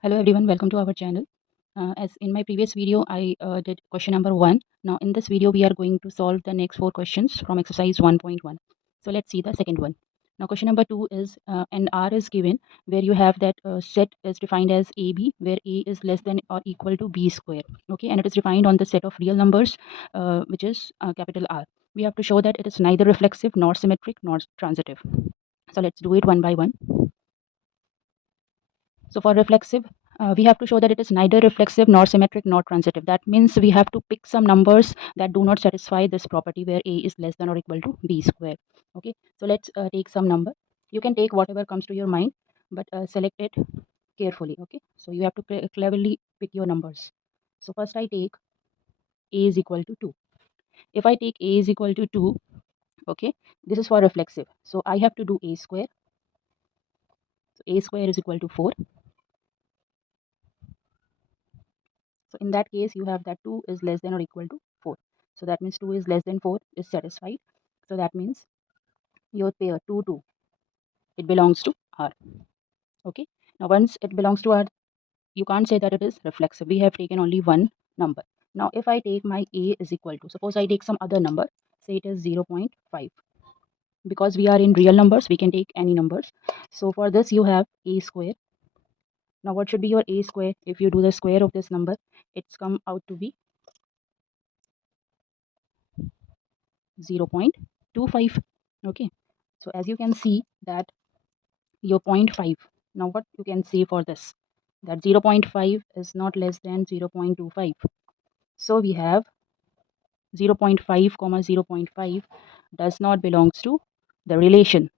Hello everyone, welcome to our channel. As in my previous video, I did question number 1. Now in this video, we are going to solve the next 4 questions from exercise 1.1. So let's see the second one. Now question number 2 is an R is given where you have that set is defined as AB where A is less than or equal to B square. Okay, and it is defined on the set of real numbers which is capital R. We have to show that it is neither reflexive nor symmetric nor transitive. So let's do it one by one. So for reflexive, we have to show that it is neither reflexive nor symmetric nor transitive. That means we have to pick some numbers that do not satisfy this property where A is less than or equal to B square. Okay, so let's take some number. You can take whatever comes to your mind, but select it carefully. Okay, so you have to cleverly pick your numbers. So first I take A is equal to 2. If I take A is equal to 2, okay, this is for reflexive. So I have to do A square. So A square is equal to 4. So in that case, you have that 2 is less than or equal to 4. So that means 2 is less than 4 is satisfied. So that means your pair 2, 2, it belongs to R. Okay. Now once it belongs to R, you can't say that it is reflexive. We have taken only one number. Now if I take my A is equal to, suppose I take some other number, say it is 0.5. Because we are in real numbers, we can take any numbers. So for this, you have A square. Now what should be your A square? If you do the square of this number, it's come out to be 0.25. Okay, so as you can see that your 0.5, now what you can say for this, that 0.5 is not less than 0.25. So we have 0.5 comma 0.5 does not belongs to the relation.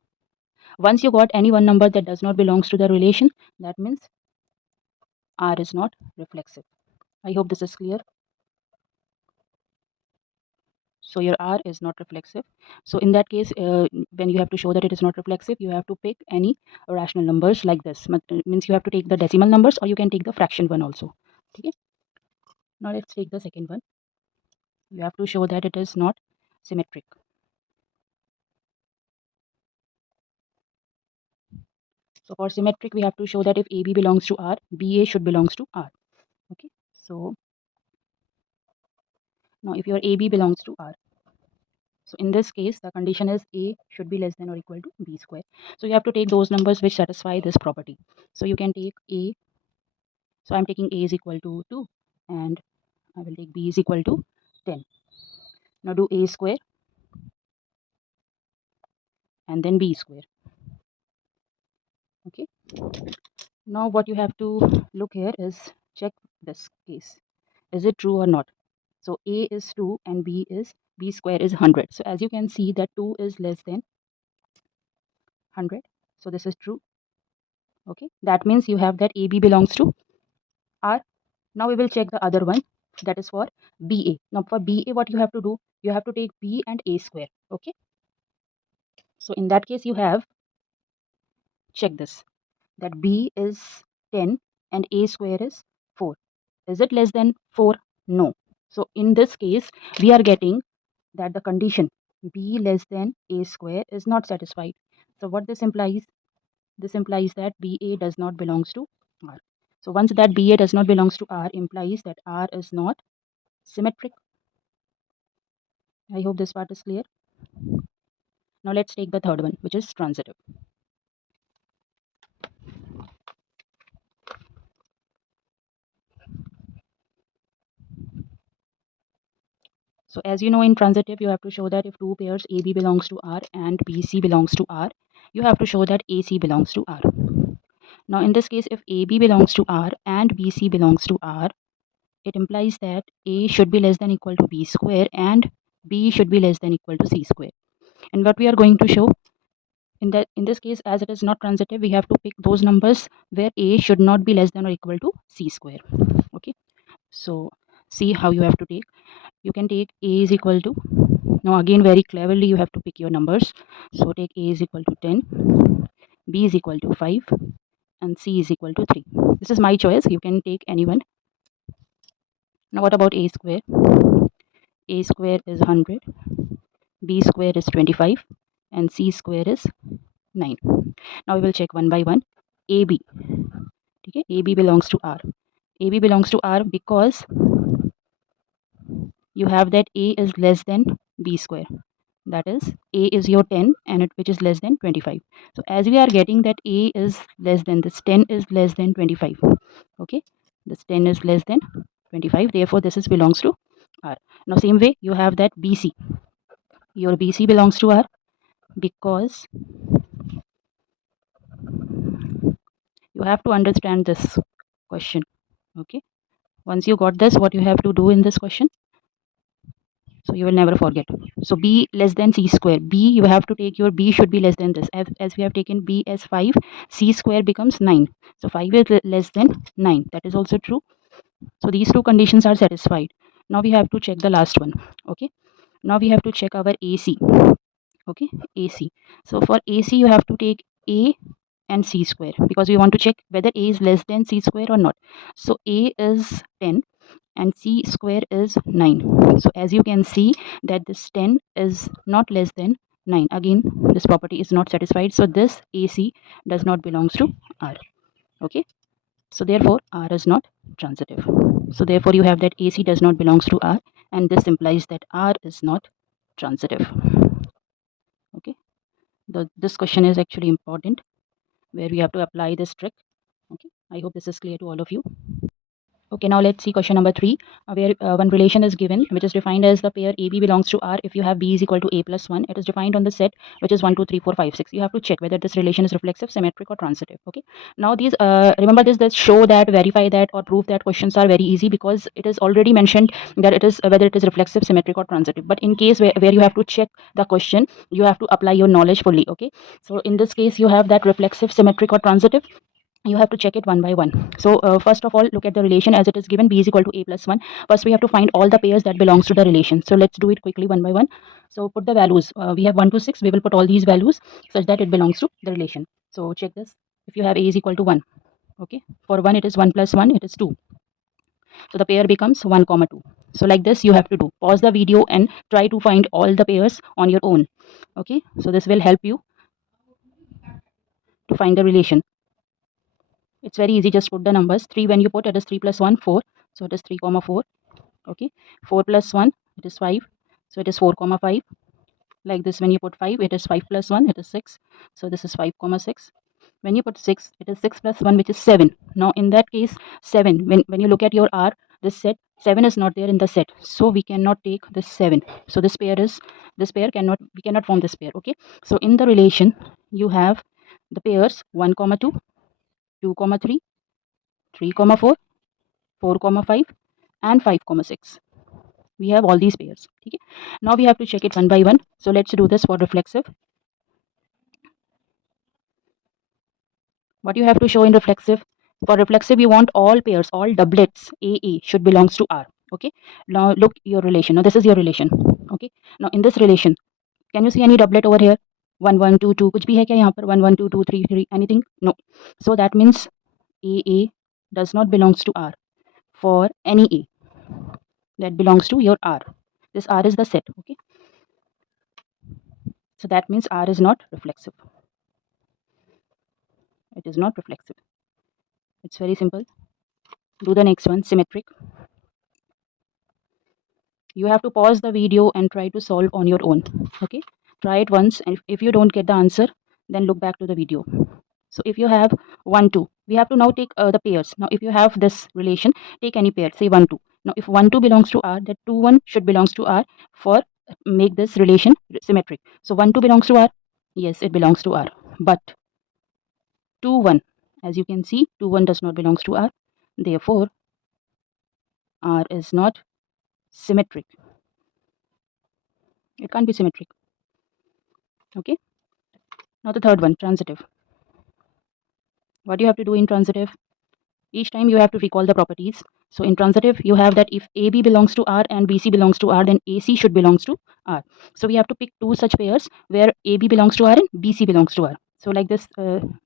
Once you got any one number that does not belongs to the relation, that means R is not reflexive. I hope this is clear. So your R is not reflexive. So in that case, when you have to show that it is not reflexive, you have to pick any rational numbers like this. Means you have to take the decimal numbers or you can take the fraction one also. Okay. Now let's take the second one. You have to show that it is not symmetric. So for symmetric, we have to show that if AB belongs to R, BA should belongs to R. Okay. So now if your AB belongs to R, so in this case, the condition is A should be less than or equal to B square. So you have to take those numbers which satisfy this property. So you can take A. So I'm taking A is equal to 2 and I will take B is equal to 10. Now do A square and then B square. Okay. Now what you have to look here is check this case. Is it true or not? So A is 2 and B square is 100. So as you can see that 2 is less than 100. So this is true. Okay. That means you have that AB belongs to R. Now we will check the other one, that is for BA. Now for BA, what you have to do, you have to take B and A square. Okay. So in that case, you have, check this, that B is 10 and A square is 4. Is it less than 4? No. So in this case, we are getting that the condition B less than A square is not satisfied. So what this implies? This implies that BA does not belongs to R. So once that BA does not belongs to R implies that R is not symmetric. I hope this part is clear. Now let's take the third one, which is transitive. So as you know, in transitive, you have to show that if two pairs AB belongs to R and BC belongs to R, you have to show that AC belongs to R. Now in this case, if AB belongs to R and BC belongs to R, it implies that A should be less than equal to B square and B should be less than equal to C square. And what we are going to show in this case, as it is not transitive, we have to pick those numbers where A should not be less than or equal to C square. Okay, so see how you have to take. You can take A is equal to, now again very cleverly you have to pick your numbers. So take A is equal to 10, B is equal to 5 and C is equal to 3. This is my choice, you can take anyone. Now what about A square? A square is 100, B square is 25 and C square is 9. Now we will check one by one. AB. ठीक है, AB belongs to R. AB belongs to R because you have that A is less than B square. That is, A is your 10 and which is less than 25. So as we are getting that A is less than, this 10 is less than 25. Okay, this 10 is less than 25. Therefore, this is belongs to R. Now, same way, you have that BC. Your BC belongs to R because you have to understand this question. Okay, once you got this, what you have to do in this question, so you will never forget. So B less than C square. B, you have to take your B should be less than this. As we have taken B as 5, C square becomes 9. So 5 is less than 9. That is also true. So these two conditions are satisfied. Now we have to check the last one. Okay, now we have to check our AC. Okay, AC. So for AC, you have to take A and C square because we want to check whether A is less than C square or not. So A is 10 and C square is 9. So as you can see that this 10 is not less than 9. Again, this property is not satisfied. So this AC does not belongs to R. Okay, so therefore R is not transitive. So therefore you have that AC does not belongs to R, and this implies that R is not transitive. Okay, this question is actually important where we have to apply this trick. Okay, I hope this is clear to all of you. Okay, now let's see question number 3, where one relation is given, which is defined as the pair AB belongs to R if you have B is equal to A plus 1. It is defined on the set, which is 1, 2, 3, 4, 5, 6. You have to check whether this relation is reflexive, symmetric, or transitive. Okay, now these, remember this, that show that, verify that, or prove that questions are very easy because it is already mentioned that it is whether it is reflexive, symmetric, or transitive. But in case where you have to check the question, you have to apply your knowledge fully. Okay, so in this case, you have that reflexive, symmetric, or transitive. You have to check it one by one. So first of all, look at the relation as it is given, B is equal to A plus 1. First we have to find all the pairs that belongs to the relation. So let's do it quickly one by one. So put the values, we have 1 to 6. We will put all these values such that it belongs to the relation. So check this. If you have A is equal to 1, okay, for 1 it is 1 plus 1, it is 2. So the pair becomes 1 comma 2. So like this you have to do. Pause the video and try to find all the pairs on your own. Okay, so this will help you to find the relation. It's very easy, just put the numbers. 3, when you put, it is 3 plus 1, 4. So it is 3 comma 4. Okay, 4 plus 1, it is 5. So it is 4 comma 5. Like this, when you put 5, it is 5 plus 1, it is 6. So this is 5 comma 6. When you put 6, it is 6 plus 1, which is 7. Now in that case, 7, when you look at your R, this set, 7 is not there in the set. So we cannot take this 7. So this pair cannot, we cannot form this pair. Okay, so in the relation, you have the pairs 1 comma 2, 2 comma 3, 3 comma 4, 4 comma 5, and 5 comma 6. We have all these pairs. Okay, now we have to check it one by one. So let's do this for reflexive. What you have to show in reflexive, for reflexive you want all pairs, all doublets AA should belongs to R. Okay, now look your relation. Now this is your relation. Okay, now in this relation, can you see any doublet over here? 1 1 2 2 कुछ भी है क्या यहाँ पर? 1 1 2 2 3 3 anything? No. So that means AA does not belongs to R for any A that belongs to your R. This R is the set. Okay, so that means R is not reflexive. It is not reflexive. It's very simple. Do the next one, symmetric. You have to pause the video and try to solve on your own. Okay, try it once, and if you don't get the answer, then look back to the video. So if you have 1 2, we have to now take the pairs. Now if you have this relation, take any pair, say 1 2. Now if 1 2 belongs to R, that 2 1 should belongs to R for make this relation symmetric. So 1 2 belongs to R, yes, it belongs to R. But 2 1, as you can see, 2 1 does not belongs to R. Therefore R is not symmetric. It can't be symmetric. Okay, now the third one, transitive. What you have to do in transitive, each time you have to recall the properties. So in transitive, you have that if AB belongs to R and BC belongs to R, then AC should belongs to R. So we have to pick two such pairs where AB belongs to R and BC belongs to R. So like this,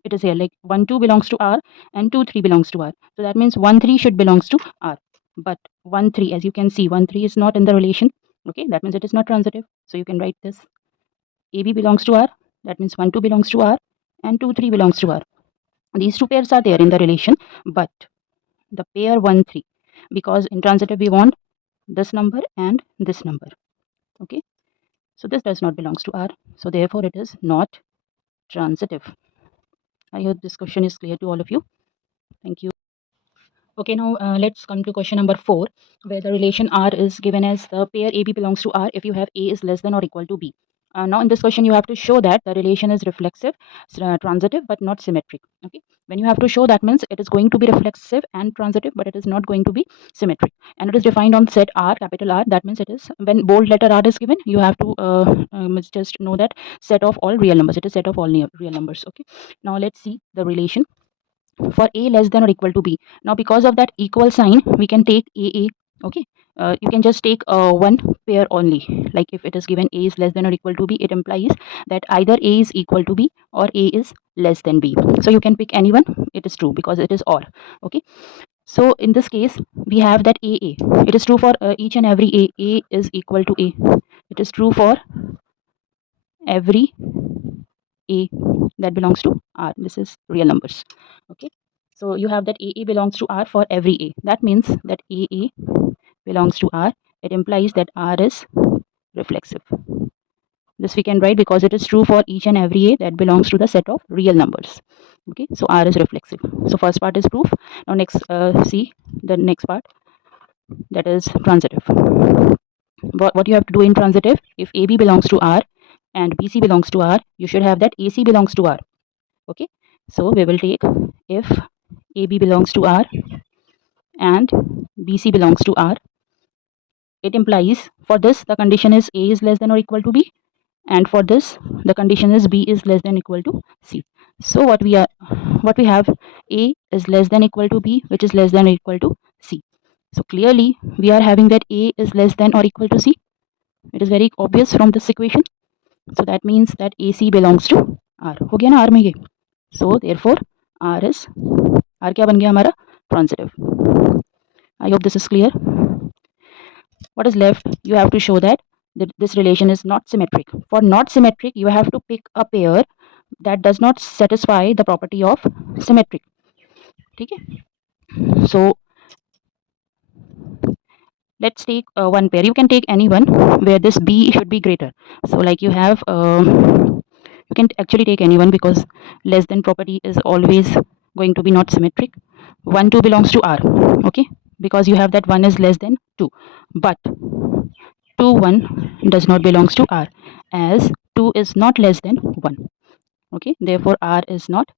it is here, like 1 2 belongs to R and 2 3 belongs to R. So that means 1 3 should belongs to R. But 1 3, as you can see, 1 3 is not in the relation. Okay, that means it is not transitive. So you can write this, AB belongs to R. That means 1 2 belongs to R and 2 3 belongs to R. These two pairs are there in the relation, but the pair 1 3, because in transitive we want this number and this number. Okay, so this does not belongs to R, so therefore it is not transitive. I hope this question is clear to all of you. Thank you. Okay, now let's come to question number 4, where the relation R is given as the pair AB belongs to R if you have A is less than or equal to B. Now in this question you have to show that the relation is reflexive, transitive, but not symmetric. Okay, when you have to show, that means it is going to be reflexive and transitive, but it is not going to be symmetric, and it is defined on set R, capital R. That means it is, when bold letter R is given, you have to just know that set of all real numbers. It is set of all real numbers. Okay, now let's see the relation for A less than or equal to B. Now because of that equal sign, we can take AA. Okay, you can just take one pair only. Like if it is given A is less than or equal to B, it implies that either A is equal to B or A is less than B. So you can pick anyone. It is true because it is OR. Okay, so in this case we have that AA. It is true for each and every A. A is equal to A. It is true for every A that belongs to R. This is real numbers. Okay, so you have that AA belongs to R for every A. That means that AA belongs to R. It implies that R is reflexive. This we can write because it is true for each and every A that belongs to the set of real numbers. Okay, so R is reflexive. So first part is proof. Now next, see the next part, that is transitive. What you have to do in transitive, if AB belongs to R and BC belongs to R, you should have that AC belongs to R. Okay, so we will take, if AB belongs to R and BC belongs to R, it implies, for this the condition is A is less than or equal to B, and for this the condition is B is less than or equal to C. So what we have, A is less than or equal to B, which is less than or equal to C. So clearly we are having that A is less than or equal to C. It is very obvious from this equation. So that means that AC belongs to R. हो गया ना R में ये. So therefore R is, R क्या बन गया हमारा, transitive. I hope this is clear. What is left? You have to show that this relation is not symmetric. For not symmetric, you have to pick a pair that does not satisfy the property of symmetric. Okay, so let's take one pair. You can take any one where this B should be greater. So like you have, you can actually take anyone because less than property is always going to be not symmetric. 1 2 belongs to R. Okay, because you have that 1 is less than 2, but 2 1 does not belongs to R, as 2 is not less than 1. Okay, therefore R is not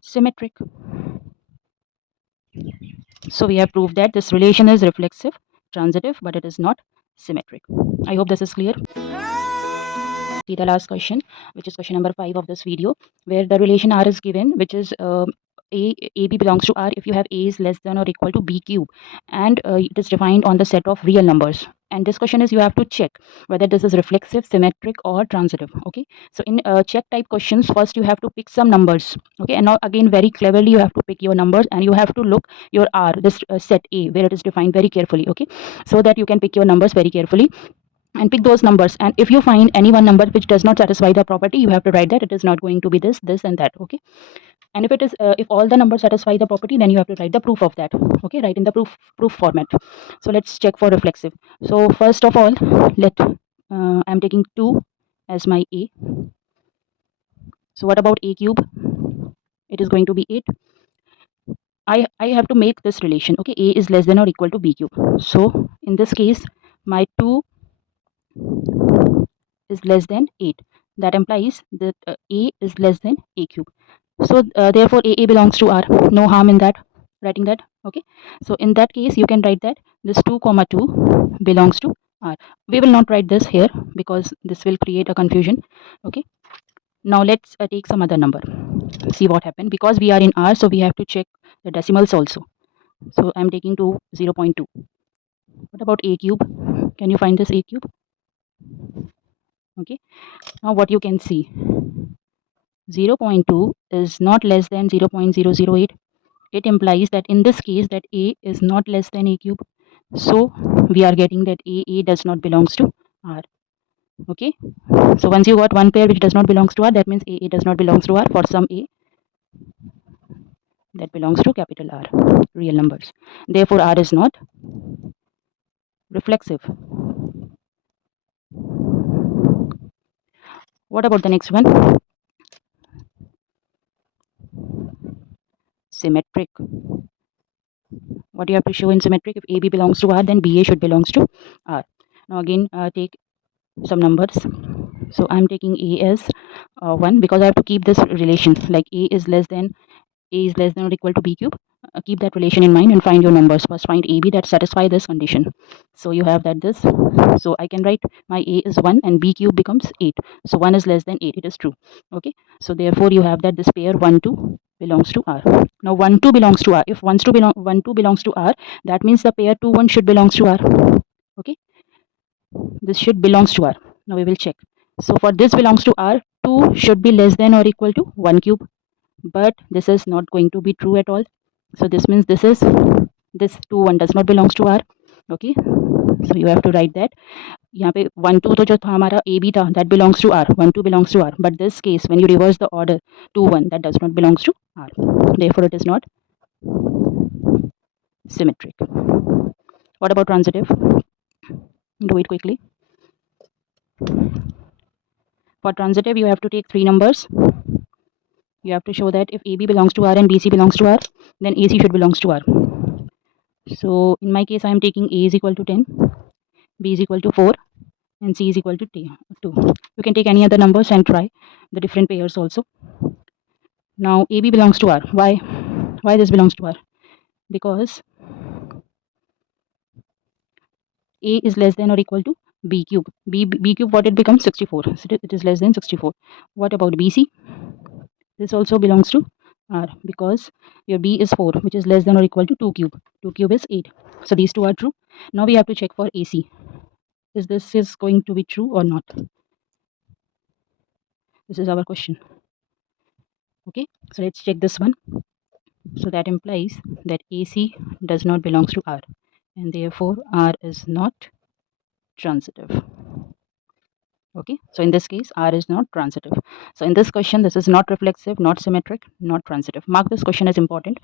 symmetric. So we have proved that this relation is reflexive, transitive, but it is not symmetric. I hope this is clear. See the last question, which is question number 5 of this video, where the relation R is given, which is AB belongs to R if you have A is less than or equal to B cube, and it is defined on the set of real numbers. And this question is, you have to check whether this is reflexive, symmetric, or transitive. Okay, so in check type questions, first you have to pick some numbers. Okay, and now again very cleverly you have to pick your numbers, and you have to look your R, this set A, where it is defined very carefully. Okay, so that you can pick your numbers very carefully and pick those numbers. And if you find any one number which does not satisfy the property, you have to write that it is not going to be this, this, and that. Okay, and if it is, if all the numbers satisfy the property, then you have to write the proof of that. Okay, write in the proof format. So let's check for reflexive. So first of all, I'm taking 2 as my A. So what about A cube? It is going to be 8. I have to make this relation. Okay, A is less than or equal to B cube. So in this case, my 2 is less than 8. That implies that A is less than A cube. So therefore AA belongs to R. No harm in that, writing that. Okay, so in that case you can write that this 2 comma 2 belongs to R. We will not write this here because this will create a confusion. Okay, now let's take some other number, see what happened. Because we are in R, so we have to check the decimals also. So I'm taking to 0.2. What about A cube? Can you find this A cube? Okay, now what you can see, 0.2 is not less than 0.008. It implies that in this case that A is not less than A cube. So we are getting that A does not belongs to R. Okay, so once you got one pair which does not belongs to R, that means A does not belongs to R for some A. that belongs to capital R, real numbers. Therefore, R is not reflexive. What about the next one? Symmetric. What you have to show in symmetric, if AB belongs to R, then BA should belongs to R. Now again, take some numbers. So I'm taking A as 1 because I have to keep this relation, like A is less than or equal to B cube. Keep that relation in mind and find your numbers. First find AB that satisfy this condition. So you have that this. So I can write my A is 1 and B cube becomes 8. So 1 is less than 8. It is true. Okay. So therefore you have that this pair 1 2 belongs to R. Now 1 2 belongs to R. If 1 2 belongs to R, that means the pair 2 1 should belongs to R. Okay. This should belongs to R. Now we will check. So for this belongs to R, 2 should be less than or equal to 1 cube. But this is not going to be true at all. So this means this 2 1 does not belongs to R. Okay. So you have to write that. यहाँ पे 1 2 तो जो था हमारा A B था, that belongs to R. 1 2 belongs to R. But this case, when you reverse the order, 2 1, that does not belongs to R. Therefore, it is not symmetric. What about transitive? Do it quickly. For transitive, you have to take 3 numbers. You have to show that if AB belongs to R and BC belongs to R, then AC should belongs to R. So in my case, I am taking A is equal to 10, B is equal to 4, and C is equal to 2. You can take any other numbers and try the different pairs also. Now AB belongs to R. Why? Why this belongs to R? Because A is less than or equal to B cube. B cube, what it becomes? 64. So it is less than 64. What about BC? This also belongs to R because your B is 4, which is less than or equal to 2 cube. 2 cube is 8. So these two are true. Now we have to check for AC. Is this is going to be true or not? This is our question. Okay, so let's check this one. So that implies that AC does not belongs to R, and therefore R is not transitive. Okay, so in this case R is not transitive. So in this question, this is not reflexive, not symmetric, not transitive. Mark this question as important